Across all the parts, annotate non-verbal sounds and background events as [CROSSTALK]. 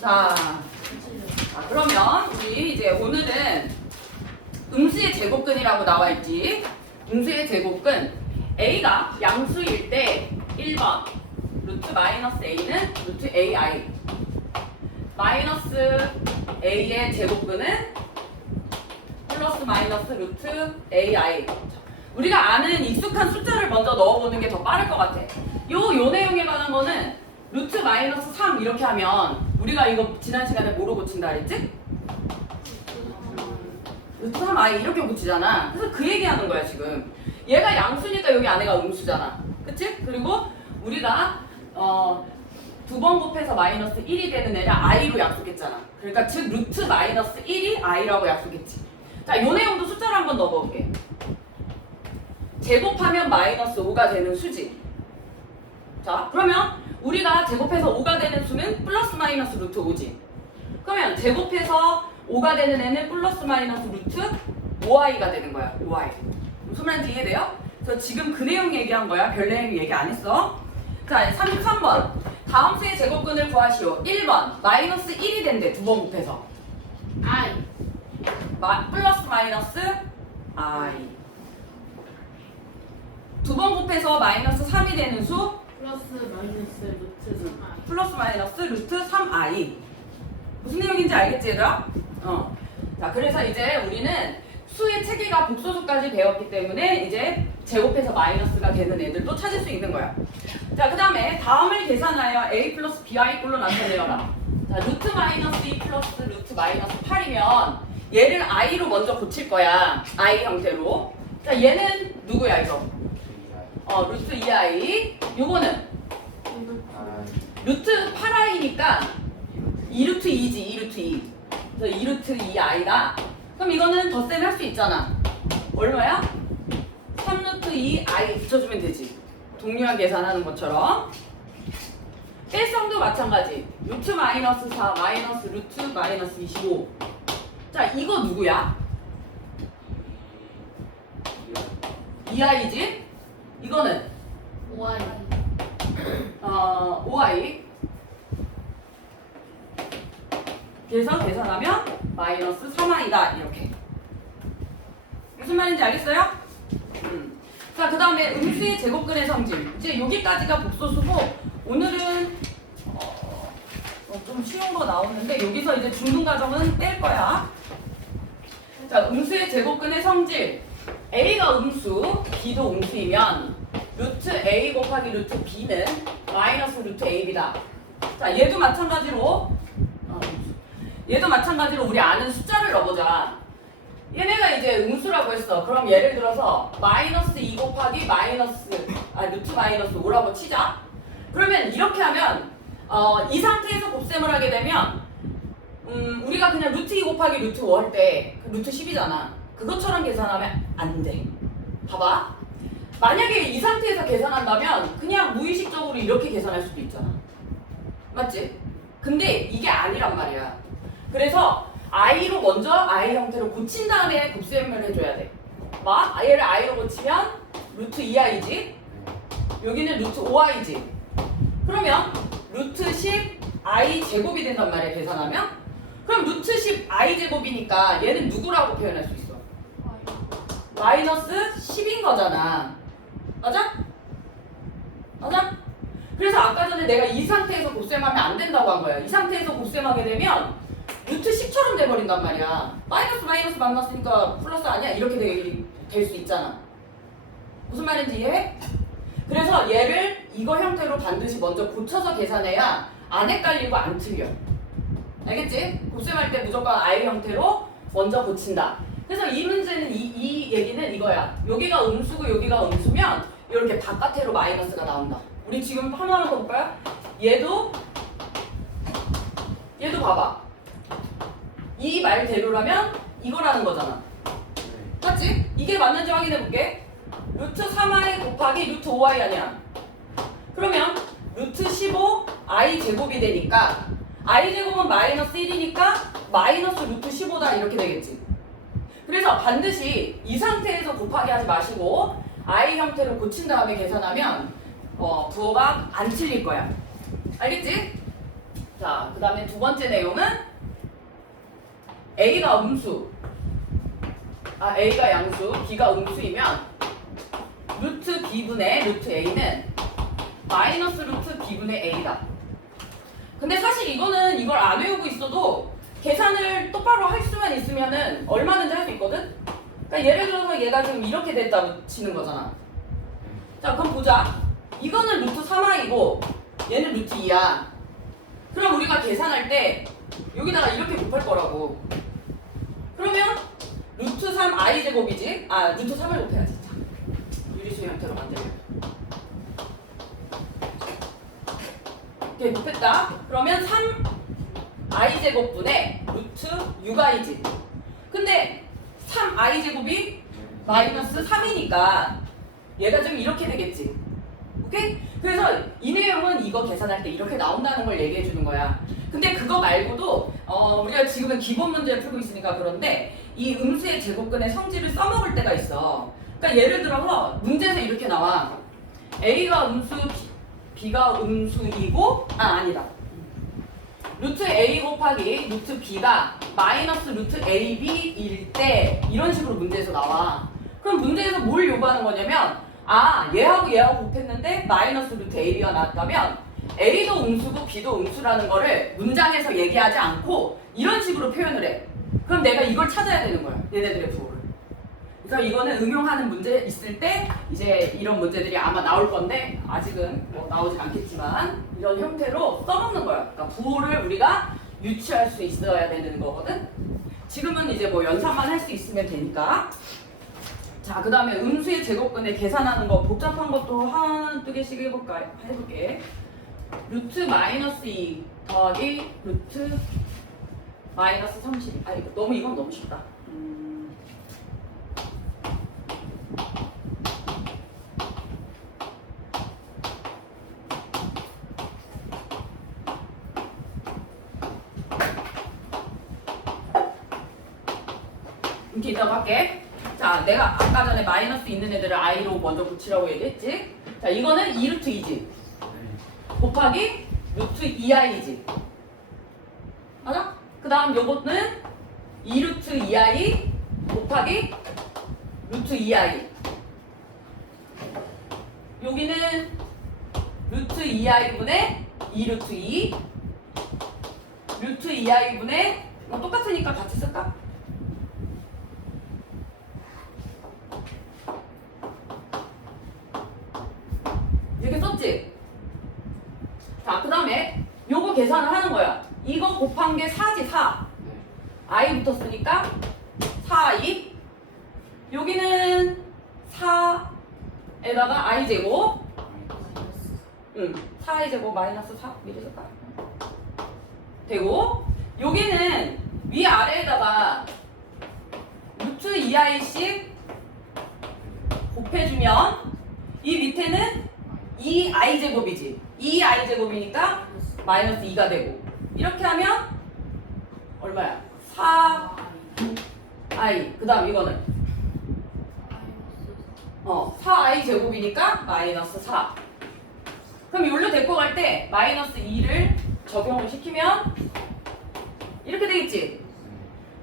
자, 자, 그러면 우리 이제 오늘은 음수의 제곱근이라고 나와 있지. 음수의 제곱근 a가 양수일 때 1번 루트 마이너스 a는 루트 ai 마이너스 a의 제곱근은 플러스 마이너스 루트 ai 우리가 아는 익숙한 숫자를 먼저 넣어보는 게 더 빠를 것 같아. 요, 요 내용에 관한 거는 루트 마이너스 3 이렇게 하면 우리가 이거 지난 시간에 뭐로 고친다 그랬지? 루트 3i 이렇게 고치잖아. 그래서 그 얘기하는 거야 지금. 얘가 양수니까 여기 안에가 음수잖아. 그치? 그리고 우리가 어, 두 번 곱해서 마이너스 1이 되는 애를 i로 약속했잖아. 그러니까 즉 루트 마이너스 1이 i라고 약속했지. 자, 요 내용도 숫자로 한번 넣어볼게. 제곱하면 마이너스 5가 되는 수지. 자, 그러면 우리가 제곱해서 5가 되는 수는 플러스 마이너스 루트 5지. 그러면 제곱해서 5가 되는 애는 플러스 마이너스 루트 5i가 되는 거야. 5i. 무슨 말인지 이해돼요? 그래서 지금 그 내용 얘기한 거야. 별 내용 얘기 안 했어. 자, 33번. 다음 수의 제곱근을 구하시오. 1번. 마이너스 1이 된대. 두 번 곱해서. I 마, 플러스 마이너스 i. 두 번 곱해서 마이너스 3이 되는 수 플러스 마이너스 루트 3I 플러스 마이너스 루트 3i. 무슨 내용인지 알겠지 얘들아? 어. 자, 그래서 이제 우리는 수의 체계가 복소수까지 배웠기 때문에 이제 제곱해서 마이너스가 되는 애들도 찾을 수 있는 거야. 자, 그 다음에 다음을 계산하여 a 플러스 bi 꼴로 나타내어라. 자, 루트 마이너스 2 플러스 루트 마이너스 8이면 얘를 i로 먼저 고칠 거야. i 형태로. 자, 얘는 누구야 이거? 어, 루트 2i. 요거는 루트 8i니까 2루트 2지 2루트 2 그래서 2루트 2i다. 그럼 이거는 덧셈 할수 있잖아. 얼마야? 3루트 2i 붙여주면 되지. 동류한 계산하는 것처럼. 뺄성도 마찬가지. 루트 마이너스 4 마이너스 루트 마이너스 25자 이거 누구야? 2i지? 이거는 Y 어, 5i 그래서 계산하면 마이너스 3i다 이렇게. 무슨 말인지 알겠어요? 음. 자, 그 다음에 음수의 제곱근의 성질. 이제 여기까지가 복소수고 오늘은 어, 어, 좀 쉬운 거 나오는데 여기서 이제 중등 과정은 뺄 거야. 자, 음수의 제곱근의 성질. A가 음수, b도 음수이면 루트 a 곱하기 루트 b는 마이너스 루트 ab다. 자, 얘도 마찬가지로 어, 얘도 마찬가지로 우리 아는 숫자를 넣어보자. 얘네가 이제 음수라고 했어. 그럼 예를 들어서 마이너스 2 곱하기 마이너스 아 루트 마이너스 5라고 치자. 그러면 이렇게 하면 어, 이 상태에서 곱셈을 하게 되면 음, 우리가 그냥 루트 2 곱하기 루트 5 할 때 루트 10이잖아. 그것처럼 계산하면 안 돼. 봐봐. 만약에 이 상태에서 계산한다면 그냥 무의식적으로 이렇게 계산할 수도 있잖아. 맞지? 근데 이게 아니란 말이야. 그래서 i로 먼저 i 형태로 고친 다음에 곱셈을 해줘야 돼. 봐. 얘를 i로 고치면 루트 2i지. 여기는 루트 5i지. 그러면 루트 10 i 제곱이 된단 말이야 계산하면. 그럼 루트 10 i 제곱이니까 얘는 누구라고 표현할 수 있어? 마이너스 10인 거잖아. 맞아? 맞아? 그래서 아까 전에 내가 이 상태에서 곱셈하면 안 된다고 한 거야. 이 상태에서 곱셈하게 되면 루트 10처럼 돼버린단 말이야. 마이너스 마이너스 만났으니까 플러스 아니야? 이렇게 될 수 있잖아. 무슨 말인지 이해해? 그래서 얘를 이거 형태로 반드시 먼저 고쳐서 계산해야 안 헷갈리고 안 틀려. 알겠지? 곱셈할 때 무조건 I 형태로 먼저 고친다. 그래서 이 문제는 이, 이 얘기는 이거야. 여기가 음수고 여기가 음수면 이렇게 바깥으로 마이너스가 나온다. 우리 지금 하나만 더 볼까요? 얘도 얘도 봐봐. 이 말대로라면 이거라는 거잖아. 맞지? 이게 맞는지 확인해 볼게. 루트 3i 곱하기 루트 5i 아니야. 그러면 루트 15 i 제곱이 되니까 i 제곱은 마이너스 1이니까 마이너스 루트 15다 이렇게 되겠지. 그래서 반드시 이 상태에서 곱하기 하지 마시고 i 형태를 고친 다음에 계산하면 어, 부호가 안 틀릴 거야. 알겠지? 자, 그 다음에 두 번째 내용은 A가 음수, 아 A가 양수, B가 음수이면 루트 B분의 루트 A는 마이너스 루트 B분의 A다. 근데 사실 이거는 이걸 안 외우고 있어도 계산을 똑바로 할 수만 있으면은 얼마든지 할 수 있거든? 그러니까 예를 들어서 얘가 지금 이렇게 됐다고 치는 거잖아. 자, 그럼 보자. 이거는 루트 3i고 얘는 루트 2야. 그럼 우리가 계산할 때 여기다가 이렇게 곱할 거라고. 그러면 루트 3i 제곱이지? 아, 루트 3을 곱해야지. 자, 유리수 형태로 만들면. 이렇게 곱했다. 그러면 3i 제곱분의 루트 6i지. 근데 3i 제곱이 마이너스 3이니까 얘가 좀 이렇게 되겠지. 오케이? 그래서 이 내용은 이거 계산할 때 이렇게 나온다는 걸 얘기해 주는 거야. 근데 그거 말고도 어, 우리가 지금은 기본 문제를 풀고 있으니까 그런데 이 음수의 제곱근의 성질을 써먹을 때가 있어. 그러니까 예를 들어서 문제에서 이렇게 나와. A가 음수, B가 음수이고 아 아니다. 루트 A 곱하기 루트 B가 마이너스 루트 AB일 때 이런 식으로 문제에서 나와. 그럼 문제에서 뭘 요구하는 거냐면 아 얘하고 얘하고 곱했는데 마이너스 루트 AB가 나왔다면 A도 음수고 B도 음수라는 거를 문장에서 얘기하지 않고 이런 식으로 표현을 해. 그럼 내가 이걸 찾아야 되는 거야. 얘네들의 부호를. 그래서 이거는 응용하는 문제 있을 때 이제 이런 문제들이 아마 나올 건데 아직은 뭐 나오지 않겠지만 이런 형태로 써먹는 거야. 그러니까 부호를 우리가 유치할 수 있어야 되는 거거든. 지금은 이제 뭐 연산만 할 수 있으면 되니까. 자, 그 다음에 음수의 제곱근에 계산하는 거 복잡한 것도 한두 개씩 해볼까? 해볼게. 루트 마이너스 2 더하기 루트 마이너스 30. 아, 이거 너무 이건 너무 쉽다. 음. 이렇게 있다고 할게. 자, 내가 아까 전에 마이너스 있는 애들을 i로 먼저 붙이라고 얘기했지. 자, 이거는 2루트 2지. 곱하기 루트 2i지. 맞아? 그 다음 요거는 2루트 2i 곱하기 루트 2i. 여기는 루트 2i분의 2 루트 2. 루트 2i분의 뭐 똑같으니까 같이 쓸까? 이렇게 썼지? 자, 그 다음에 요거 계산을 하는 거야. 이거 곱한 게 4지, 4. i 붙었으니까 4i. 여기는 4 에다가 i 제곱. 응. 4i 제곱 마이너스 4. 미리 쓸까? 되고, 여기는 위아래에다가 루트 2i씩 곱해주면 이 밑에는 2i 제곱이지. 2i 제곱이니까 마이너스 2가 되고 이렇게 하면 얼마야? 4i 그 다음 이거는 어 4i 제곱이니까 마이너스 4 그럼 여기로 데리고 갈 때 마이너스 2를 적용을 시키면 이렇게 되겠지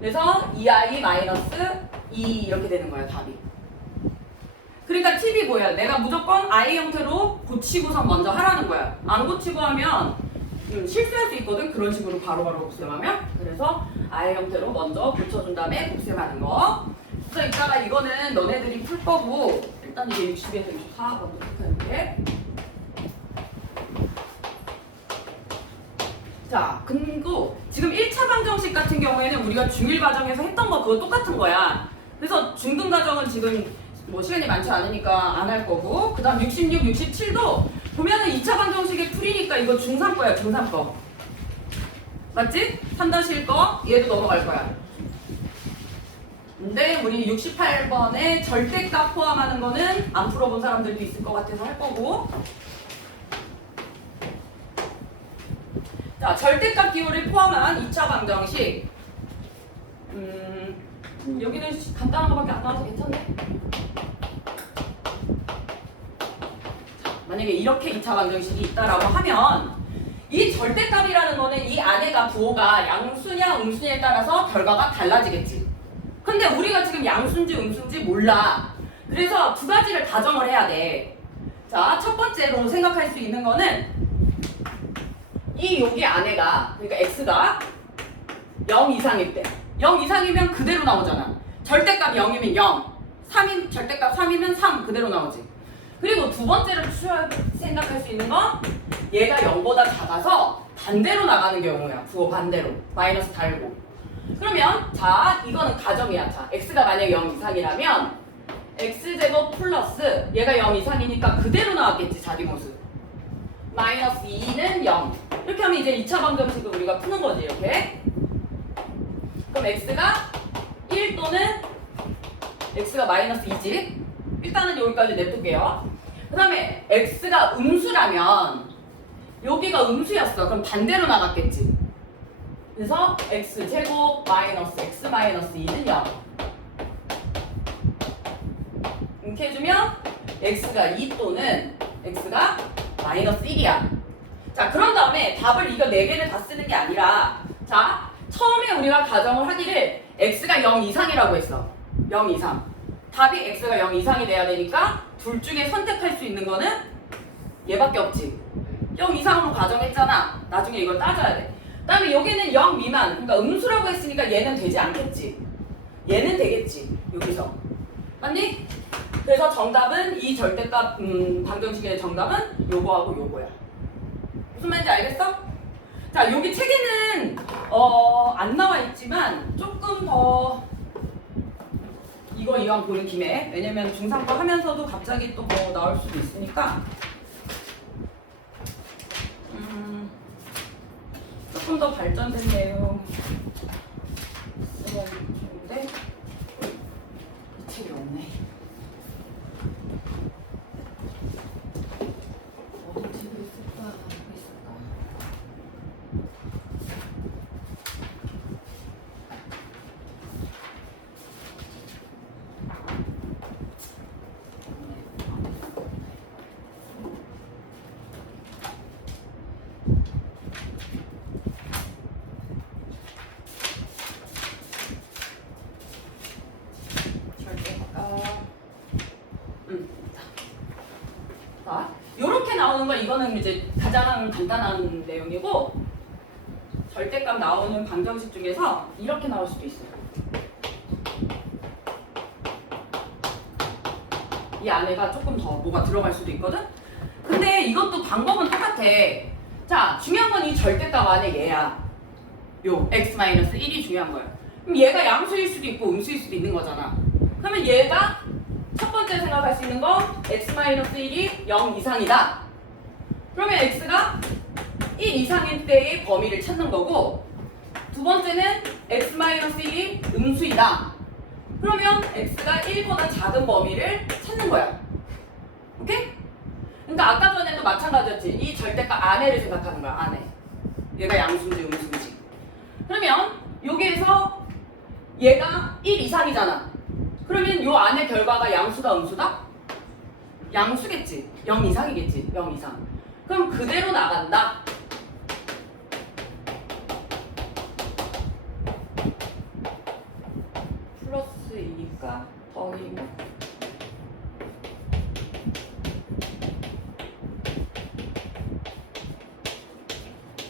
그래서 2i 마이너스 2 이렇게 되는 거야 답이 그러니까 팁이 뭐야? 내가 무조건 I 형태로 고치고선 먼저 하라는 거야. 안 고치고 하면 음, 실수할 수 있거든. 그런 식으로 바로바로 곱셈하면. 그래서 I 형태로 먼저 고쳐준 다음에 곱셈하는 거. 그래서 이따가 이거는 너네들이 풀 거고 일단 이게 60에서 64 먼저 체크해볼게. 자, 그리고 지금 1차 방정식 같은 경우에는 우리가 중1 과정에서 했던 거 그거 똑같은 거야. 그래서 중등 과정은 지금 뭐 시간이 많지 않으니까 안 할 거고 그 다음 66, 67도 보면은 2차 방정식의 풀이니까 이거 중3 거야 중3 거 맞지? 3-1 거 얘도 넘어갈 거야 근데 우리 68번에 절대값 포함하는 거는 안 풀어본 사람들도 있을 것 같아서 할 거고. 자 절대값 기호를 포함한 2차 방정식. 음, 여기는 간단한 거밖에 안 나와서 괜찮네. 만약에 이렇게 2차 방정식이 있다라고 하면 이 절대값이라는 거는 이 안에가 부호가 양수냐 음수냐에 따라서 결과가 달라지겠지. 근데 우리가 지금 양수인지 음수인지 몰라. 그래서 두 가지를 가정을 해야 돼. 자, 첫 번째로 생각할 수 있는 거는 이 여기 안에가 그러니까 x가 0 이상일 때. 0 이상이면 그대로 나오잖아. 절대값 0이면 0. 3인 절대값 3이면 3 그대로 나오지. 그리고 두 번째로 추가 생각할 수 있는 건 얘가 0보다 작아서 반대로 나가는 경우야. 부호 반대로. 마이너스 달고. 그러면 자 이거는 가정이야. 자 x가 만약 0 이상이라면 x제곱 플러스 얘가 0 이상이니까 그대로 나왔겠지 자리 모습. 마이너스 2는 0. 이렇게 하면 이제 2차 방정식을 우리가 푸는 거지 이렇게. 그럼 x가 1 또는 x가 마이너스 2지. 일단은 여기까지 냅둘게요. 그 다음에 x가 음수라면 여기가 음수였어. 그럼 반대로 나갔겠지. 그래서 x 제곱 마이너스 x 마이너스 2는 0. 이렇게 해주면 x가 2 또는 x가 마이너스 1이야. 자, 그런 다음에 답을 이거 4개를 다 쓰는 게 아니라 자, 처음에 우리가 가정을 하기를 x가 0 이상이라고 했어. 0 이상. 답이 x가 0 이상이 돼야 되니까 둘 중에 선택할 수 있는 거는 얘밖에 없지. 0 이상으로 가정했잖아. 나중에 이걸 따져야 돼. 그다음에 여기는 0 미만. 그러니까 음수라고 했으니까 얘는 되지 않겠지. 얘는 되겠지. 여기서. 맞니? 그래서 정답은 이 절대값 음, 방정식의 정답은 요거하고 요거야. 무슨 말인지 알겠어? 자, 여기 책에는 어, 안 나와 있지만 조금 더 이거 이왕 보는 김에 왜냐면 중3거 하면서도 갑자기 또 뭐 나올 수도 있으니까 음, 조금 더 발전된 내용 쓰면 좋은데? 이 책이 없네 어디 책이 있을까 있을까 절대값. 음. 자, 나오는 거 이거는 이제 가장 간단한 내용이고 절대값 나오는 방정식 중에서 이렇게 나올 수도 있어요. 이 안에가 조금 더 뭐가 들어갈 수도 있거든. 근데 이것도 방법은 똑같아. 자, 중요한 건 이 절대값 안에 얘야. 요 x-1이 중요한 거야. 그럼 얘가 양수일 수도 있고 음수일 수도 있는 거잖아. 그러면 얘가 첫 번째 생각할 수 있는 건 x-1이 0 이상이다. 그러면 x가 1 이상일 때의 범위를 찾는 거고 두 번째는 x-1이 음수이다. 그러면 x가 1보다 작은 범위를 찾는 거야. 오케이? 그러니까 아까 전에도 마찬가지였지. 이 절대값 안에를 생각하는 거야. 안에. 얘가 양수인지 음수인지. 그러면 여기에서 얘가 1 이상이잖아. 그러면 요 안에 결과가 양수다 음수다? 양수겠지. 0 이상이겠지. 0 이상. 그럼 그대로 나간다. 플러스 2니까 더하기면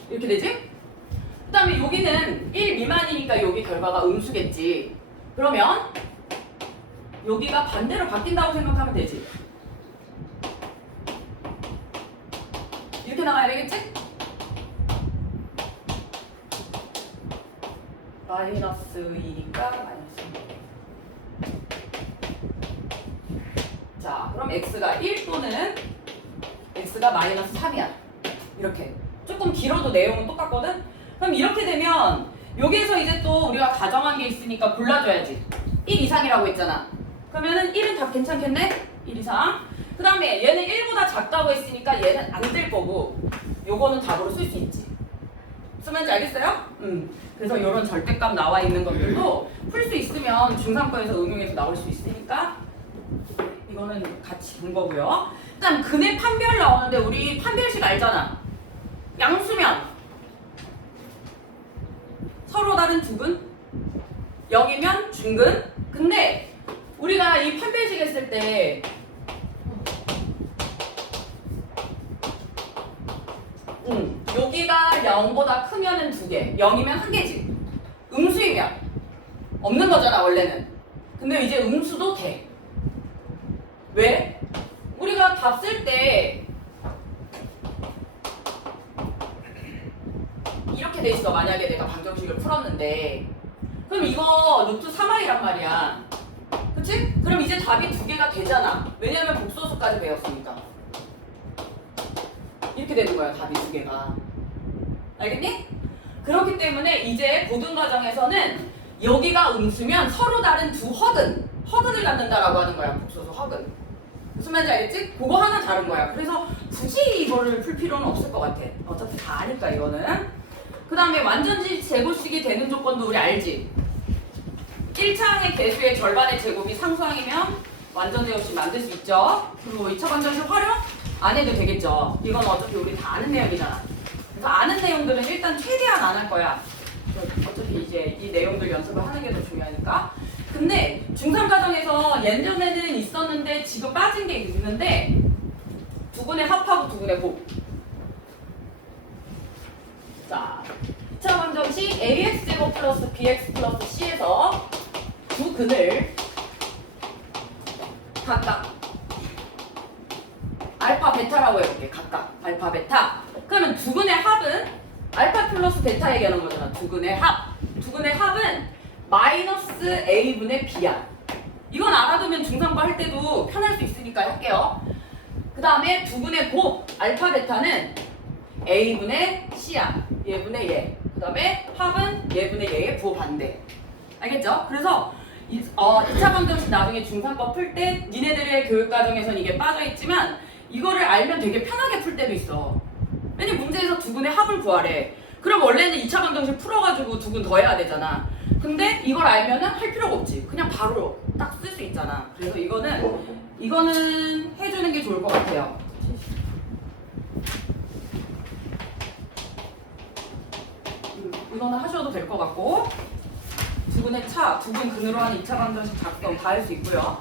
이렇게 되지? 그 다음에 여기는 1 미만이니까 여기 결과가 음수겠지. 그러면 여기가 반대로 바뀐다고 생각하면 되지. 이렇게 나가야 되겠지? 마이너스 2니까 마이너스 2. 자, 그럼 x가 1 또는 x가 마이너스 3이야. 이렇게. 조금 길어도 내용은 똑같거든? 그럼 이렇게 되면 여기에서 이제 또 우리가 가정한 게 있으니까 골라줘야지. 1 이상이라고 했잖아. 그러면은 1은 다 괜찮겠네? 1 이상. 그 다음에 얘는 1보다 작다고 했으니까 얘는 안 될 거고 요거는 답으로 쓸 수 있지. 말인지 알겠어요? 음. 그래서 이런 절대값 나와 있는 것들도 풀 수 있으면 중3거에서 응용해서 나올 수 있으니까 이거는 같이 본 거고요. 일단 근의 판별 나오는데 우리 판별식 알잖아. 양수면 서로 다른 두근 0이면 중근 근데 우리가 이 판별식 했을 때 음, 여기가 0보다 크면은 두 개, 0이면 한 개지. 음수이면 없는 거잖아 원래는. 근데 이제 음수도 돼. 왜? 우리가 답 쓸 때 이렇게 돼 있어. 만약에 내가 방정식을 풀었는데 그럼 이거 루트 3i란 말이야. 그치? 그럼 이제 답이 두 개가 되잖아. 왜냐면 복소수까지 배웠으니까. 이렇게 되는 거야, 답이 두 개가. 알겠니? 그렇기 때문에 이제 고등 과정에서는 여기가 음수면 서로 다른 두 허근, 허근을 갖는다라고 하는 거야, 복소수 허근. 무슨 말인지 알겠지? 그거 하나 다른 거야. 그래서 굳이 이거를 풀 필요는 없을 것 같아. 어차피 다 아니까 이거는. 그 다음에 완전지 제곱식이 되는 조건도 우리 알지? 1차항의 개수의 절반의 제곱이 상수항이면 완전제 없이 만들 수 있죠. 그리고 2차 완전식 활용 안 해도 되겠죠. 이건 어차피 우리 다 아는 내용이잖아. 그래서 아는 내용들은 일단 최대한 안 할 거야. 어차피 이제 이 내용들 연습을 하는 게 더 중요하니까. 근데 중3 과정에서 예전에는 있었는데 지금 빠진 게 있는데 두근의 합하고 두근의 곱. 자, 2차 방정식 ax 제곱 플러스 bx 플러스 c에서 두 근을 각각 알파 베타라고 해볼게 각각 알파 베타 그러면 두 근의 합은 알파 플러스 베타 얘기하는 거잖아 두 근의 합 두 근의 합은 마이너스 a분의 b야 이건 알아두면 중상부 할 때도 편할 수 있으니까 할게요 그 다음에 두 근의 곱 알파 베타는 a분의 c야 얘분의 얘. 그 다음에 합은 얘분의 얘의 부호 반대. 알겠죠? 그래서 이, 어, 2차 방정식 나중에 중3법 풀 때 니네들의 교육과정에선 이게 빠져있지만 이거를 알면 되게 편하게 풀 때도 있어. 왜냐면 문제에서 두근의 합을 구하래. 그럼 원래는 2차 방정식 풀어가지고 두근 더 해야 되잖아. 근데 이걸 알면은 할 필요가 없지. 그냥 바로 딱 쓸 수 있잖아. 그래서 이거는 이거는 해주는 게 좋을 것 같아요. 음, 이거는 하셔도 될 것 같고 두 분의 차, 두분 근으로 하는 2차 방정식 작성 다 할 수 있고요.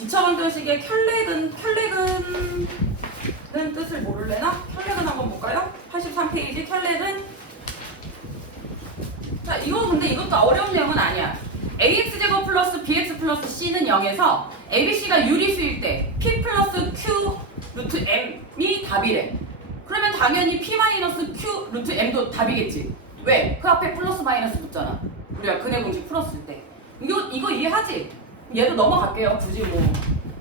2차 방정식의 켤레근, 켤레근은 뜻을 모를래나? 켤레근 한번 볼까요? 83페이지 켤레근 자 이거 근데 이것도 어려운 내용은 아니야. ax제곱 플러스 bx 플러스 c는 0에서 abc가 유리수일 때 p 플러스 q 루트 m이 답이래. 그러면 당연히 p 마이너스 q 루트 m도 답이겠지. 왜? 그 앞에 플러스 마이너스 붙잖아. 우리가 근해 공식 풀었을 때. 이거 이거 이해하지? 얘도 넘어갈게요. 굳이 뭐,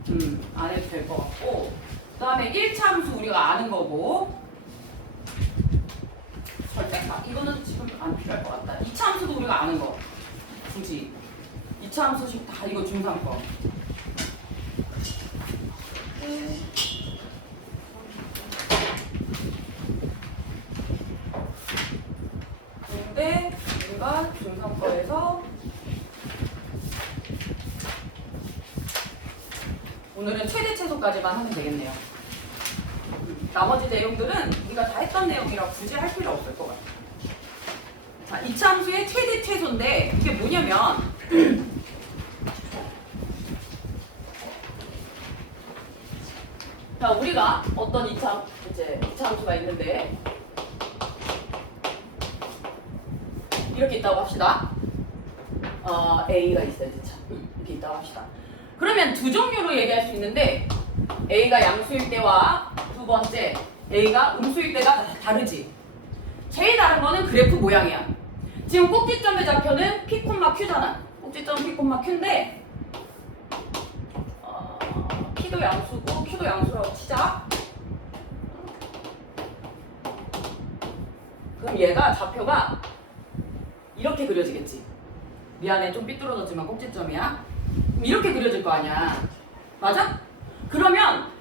음, 안 해도 될 것 같고. 그 다음에 1차 함수 우리가 아는 거고. 절대가 이거는 지금 안 필요할 것 같다. 2차 함수도 우리가 아는 거. 굳이. 2차 함수식 다 이거 중3 거. 네. 근데 우리가 중3 거에서 오늘은 최대 최소까지만 하면 되겠네요. 나머지 내용들은 우리가 다 했던 내용이라 굳이 할 필요 없을 것 같아요. 자, 이차 함수의 최대 최소인데 이게 뭐냐면 자, 우리가 어떤 이차 이제 이차 함수가 있는데 이렇게 있다고 합시다. 어, A가 있어요, 차. 이렇게 있다고 합시다. 그러면 두 종류로 얘기할 수 있는데 A가 양수일 때와 두 번째 A가 음수일 때가 다- 다르지. 제일 다른 거는 그래프 모양이야. 지금 꼭지점의 좌표는 P, Q잖아. 꼭지점 P, Q인데 어, P도 양수고 Q도 양수라고 치자. 그럼 얘가 좌표가 이렇게 그려지겠지. 미안해 좀 삐뚤어졌지만 꼭지점이야. 이렇게 그려질 거 아니야. 맞아? 그러면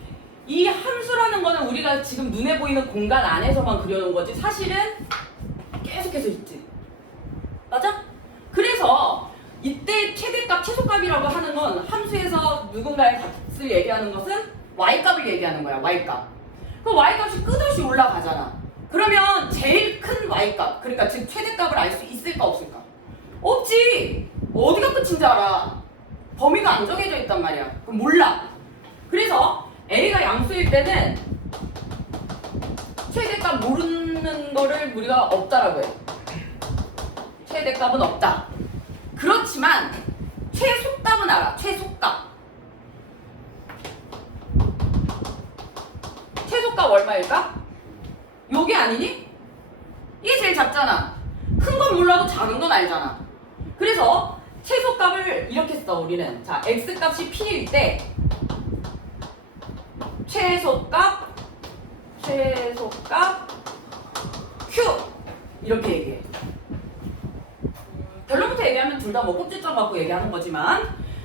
이 함수라는 거는 우리가 지금 눈에 보이는 공간 안에서만 그려놓은 거지 사실은 계속해서 있지. 맞아? 그래서 이때 최대값, 최소값이라고 하는 건 함수에서 누군가의 값을 얘기하는 것은 y값을 얘기하는 거야. y값. 그 y값이 끝없이 올라가잖아. 그러면 제일 큰 y값, 그러니까 즉 최대값을 알 수 있을까 없을까? 없지. 어디가 끝인지 알아. 범위가 안 정해져 있단 말이야. 그럼 몰라. 그래서 a가 양수일 때는 최대값 모르는 거를 우리가 없다라고 해. 최대값은 없다. 그렇지만 최소값은 알아. 최소값. 최소값 얼마일까? 요게 아니니? 이게 제일 작잖아. 큰 건 몰라도 작은 건 알잖아. 그래서 최소값을 이렇게 써 우리는. 자, x값이 p일 때 최소값 최소값 q 이렇게 얘기해. 결론부터 얘기하면 둘 다 뭐 꼭지점 갖고 얘기하는 거지만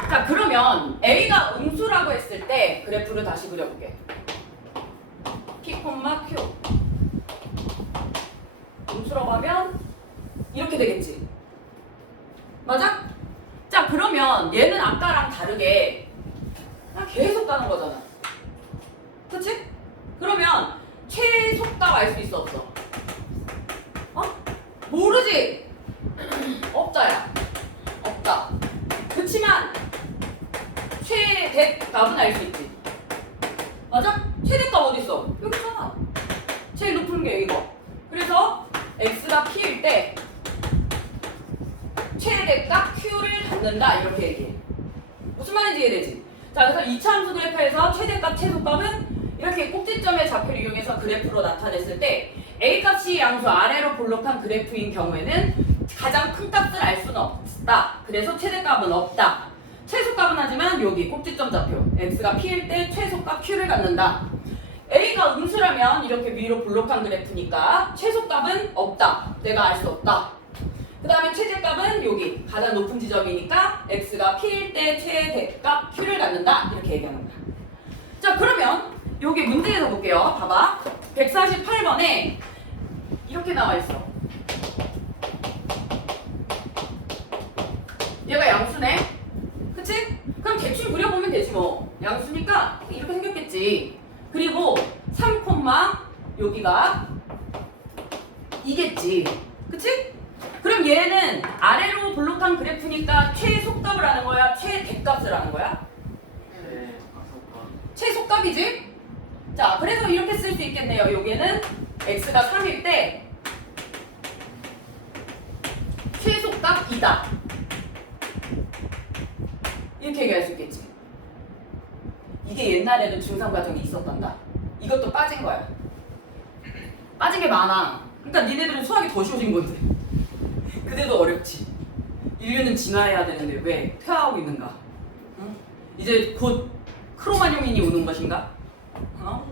자 그러면 a가 음수라고 했을 때 그래프를 다시 그려볼게. p, q 음수라고 하면 이렇게 되겠지. 맞아? 자 그러면 얘는 아까랑 다르게 계속 가는 거잖아. 그치? 그러면 최소값 알수 있어 없어? 어? 모르지? [CLEARS THROAT] 없다야. 없다. 그치만 최대값은 알 수 있지. 맞아? 최대값 어디 있어? 여기 있잖아. 제일 높은 게 이거. 그래서 x가 p일 때 최대값 갖는다 이렇게 얘기해. 무슨 말인지 이해되지? 자, 그래서 이차 함수 그래프에서 최대값, 최소값은 이렇게 꼭지점의 좌표를 이용해서 그래프로 나타냈을 때 a 값이 양수 아래로 볼록한 그래프인 경우에는 가장 큰 값을 알 수는 없다. 그래서 최대값은 없다. 최소값은 하지만 여기 꼭지점 좌표 x가 p일 때 최소값 q를 갖는다. a가 음수라면 이렇게 위로 볼록한 그래프니까 최소값은 없다. 내가 알 수 없다. 그 다음에 최대값은 여기 가장 높은 지점이니까 x가 p일 때 최대값 q를 갖는다. 이렇게 얘기하는 거야. 자 그러면 여기 문제에서 볼게요. 봐봐. 148번에 이렇게 나와 있어. 얘가 양수네. 그치? 그럼 대충 그려보면 되지 뭐. 양수니까 이렇게 생겼겠지. 그리고 3, 여기가 이겠지. 그치? 그럼 얘는 아래로 볼록한 그래프니까 최소값을 하는 거야? 최대값을 하는 거야? 최소값이지? 자, 그래서 이렇게 쓸 수 있겠네요. 여기는 x가 3일 때 최소값이다. 이렇게 얘기할 수 있겠지. 이게 옛날에는 중상 과정이 있었단다. 이것도 빠진 거야. 빠진 게 많아. 그러니까 니네들은 수학이 더 쉬워진 건데. 그래도 어렵지. 인류는 진화해야 되는데 왜 퇴화하고 있는가? 응? 이제 곧 크로마뇽인이 오는 것인가? 어?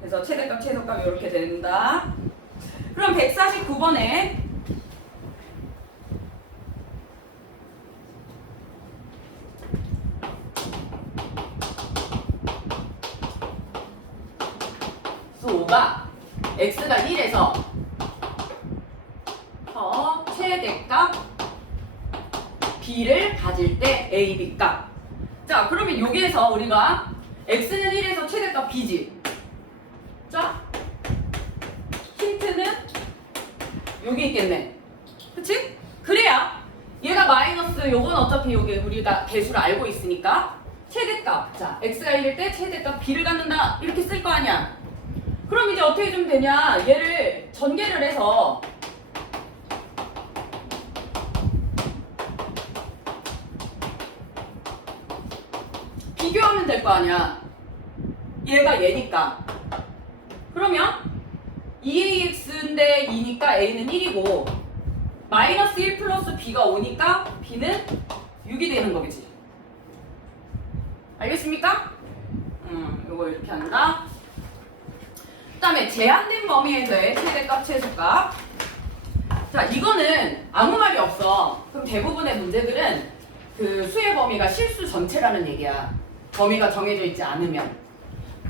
그래서 최대값, 최소값 이렇게 된다. 그럼 149번에 수가 x가 1에서 어, 최대값 b를 가질 때 a, b 값. 자, 그러면 여기에서 우리가 x는 1에서 최대값 b지. 자, 힌트는 여기 있겠네. 그치? 그래야 얘가 마이너스 요건 어차피 여기 우리가 개수를 알고 있으니까 최대값. 자, x가 1일 때 최대값 b를 갖는다. 이렇게 쓸 거 아니야. 그럼 이제 어떻게 좀 되냐? 얘를 전개를 해서 비교하면 될 거 아니야. 얘니까. 그러면 2ax인데 2니까 a는 1이고 마이너스 1 플러스 b가 5니까 b는 6이 되는 거겠지. 알겠습니까? 음, 이거 이렇게 한다. 그 다음에 제한된 범위에서의 최대값, 최소값. 자, 이거는 아무 말이 없어. 그럼 대부분의 문제들은 그 수의 범위가 실수 전체라는 얘기야. 범위가 정해져 있지 않으면.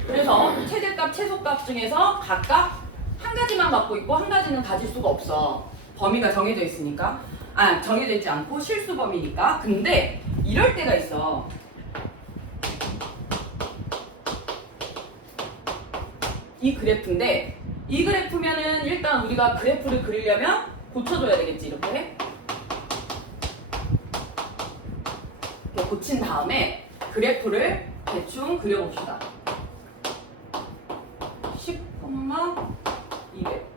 그래서 최대값, 최소값 중에서 각각 한 가지만 갖고 있고 한 가지는 가질 수가 없어. 범위가 정해져 있으니까. 아, 정해져 있지 않고 실수 범위니까. 근데 이럴 때가 있어. 이 그래프인데 이 그래프면은 일단 우리가 그래프를 그리려면 고쳐줘야 되겠지 이렇게 이렇게 고친 다음에 그래프를 대충 그려봅시다 10, 200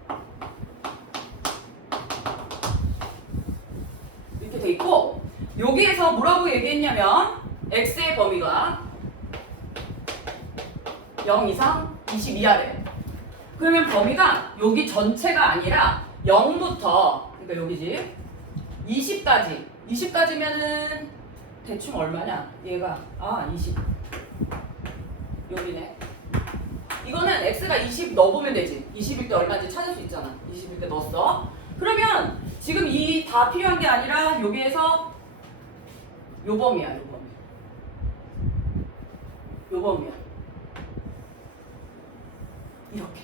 이렇게 돼 있고 여기에서 뭐라고 얘기했냐면 x의 범위가 0 이상 20 이하래. 그러면 범위가 여기 전체가 아니라 0부터 그러니까 여기지 20까지 20까지면은 대충 얼마냐? 얘가 아 20. 여기네. 이거는 x가 20 넣어보면 되지. 20일 때 얼마인지 찾을 수 있잖아. 20일 때 넣었어. 그러면 지금 이 다 필요한 게 아니라 여기에서 요 범위야, 요 범위. 요 범위야. 이렇게.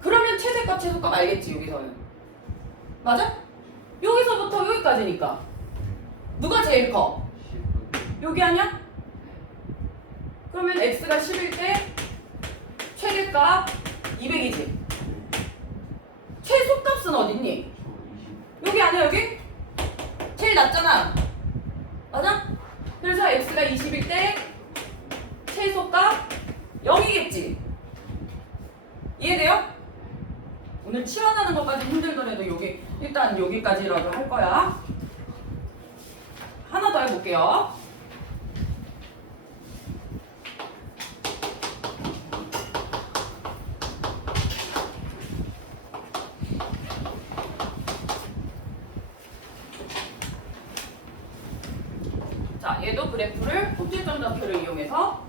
그러면 최대값, 최소값 알겠지, 여기서는. 맞아? 여기서부터 여기까지니까. 누가 제일 커? 10분. 여기 아니야? 그러면 x가 10일 때 최대값 200이지. 최소값은 어딨니? 저 20. 여기 아니야 여기? 제일 낮잖아. 맞아? 그래서 x가 20일 때 최소값 0이겠지. 이해돼요? 오늘 치환하는 것까지 힘들더라도 여기 일단 여기까지라도 할 거야. 하나 더 해볼게요. 자, 얘도 그래프를 꼭지점좌표를 이용해서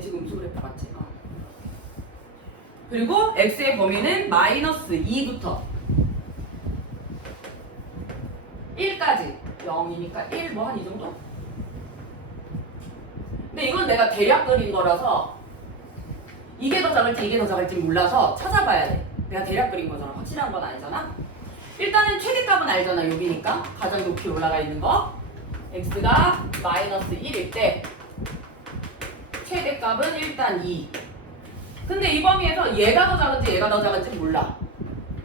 지금 음수 그래프 맞지? 어. 그리고 x의 범위는 마이너스 2부터 1까지 0이니까 1 뭐 한 이 정도? 근데 이건 내가 대략 그린 거라서 이게 더 작을지 이게 더 작을지 몰라서 찾아봐야 돼. 내가 대략 그린 거잖아. 확실한 건 아니잖아. 일단은 최대값은 알잖아. 여기니까 가장 높이 올라가 있는 거. x가 마이너스 1일 때 최대값은 일단 2. 근데 이 범위에서 얘가 더 작은지 얘가 더 작은지 몰라.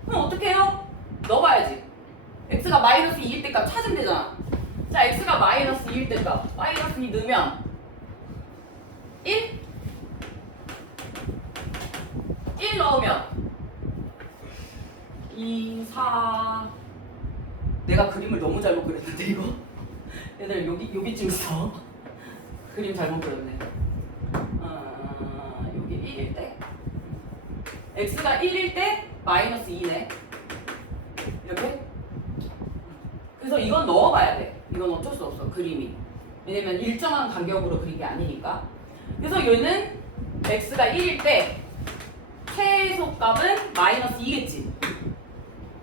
그럼 어떻게 해요? 넣어봐야지. x가 마이너스 2일 때 값 찾으면 되잖아. 자, x가 마이너스 2일 때 값. 마이너스 2 넣으면 1? 1 넣으면 2, 4 내가 그림을 너무 잘못 그렸는데 이거 [LAUGHS] 얘들 여기 여기쯤 있어 그림 잘못 그렸네 1일 때 x가 1일 때 마이너스 2네. 이렇게? 그래서 이건 넣어봐야 돼. 이건 어쩔 수 없어 그림이. 왜냐면 일정한 간격으로 그린 게 아니니까. 그래서 얘는 x가 1일 때 최소값은 마이너스 2겠지.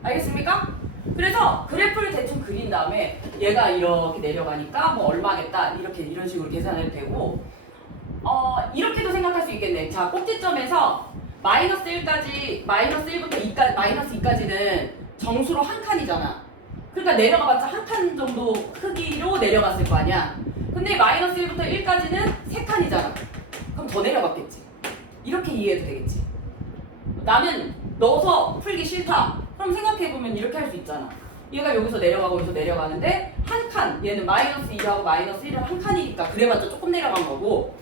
알겠습니까? 그래서 그래프를 대충 그린 다음에 얘가 이렇게 내려가니까 뭐 얼마겠다 이렇게 이런 식으로 계산해도 되고 어 이렇게도 생각할 수 있겠네. 자 꼭지점에서 마이너스 1까지 마이너스 1부터 2까지 마이너스 2까지는 정수로 한 칸이잖아. 그러니까 내려가봤자 한 칸 정도 크기로 내려갔을 거 아니야. 근데 마이너스 1부터 1까지는 세 칸이잖아. 그럼 더 내려갔겠지. 이렇게 이해해도 되겠지. 나는 넣어서 풀기 싫다. 그럼 생각해보면 이렇게 할 수 있잖아. 얘가 여기서 내려가고 여기서 내려가는데 한 칸, 얘는 마이너스 2하고 마이너스 1은 한 칸이니까 그래봤자 조금 내려간 거고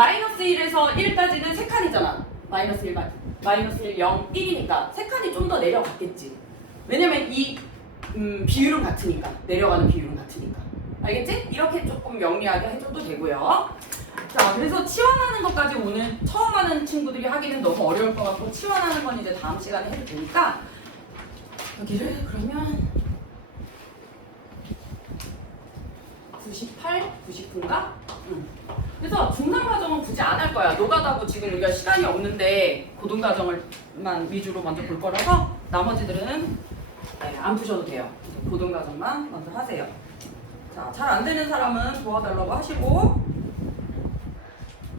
마이너스 1에서 1까지는 세 칸이잖아. 마이너스 1, 마이너스 1, 0, 1이니까 세 칸이 좀 더 내려갔겠지. 왜냐면 이 음, 비율은 같으니까 내려가는 비율은 같으니까 알겠지? 이렇게 조금 영리하게 해줘도 되고요. 자, 그래서 치환하는 것까지 오늘 처음 하는 친구들이 하기는 너무 어려울 것 같고 치환하는 건 이제 다음 시간에 해도 되니까 여기를 그러면 98, 99인가? 응. 그래서 중상 과정은 굳이 안 할 거야. 노가다고 지금 우리가 시간이 없는데 고등 과정을만 위주로 먼저 볼 거라서 나머지들은 네, 안 푸셔도 돼요. 고등 과정만 먼저 하세요. 자, 잘 안 되는 사람은 도와달라고 하시고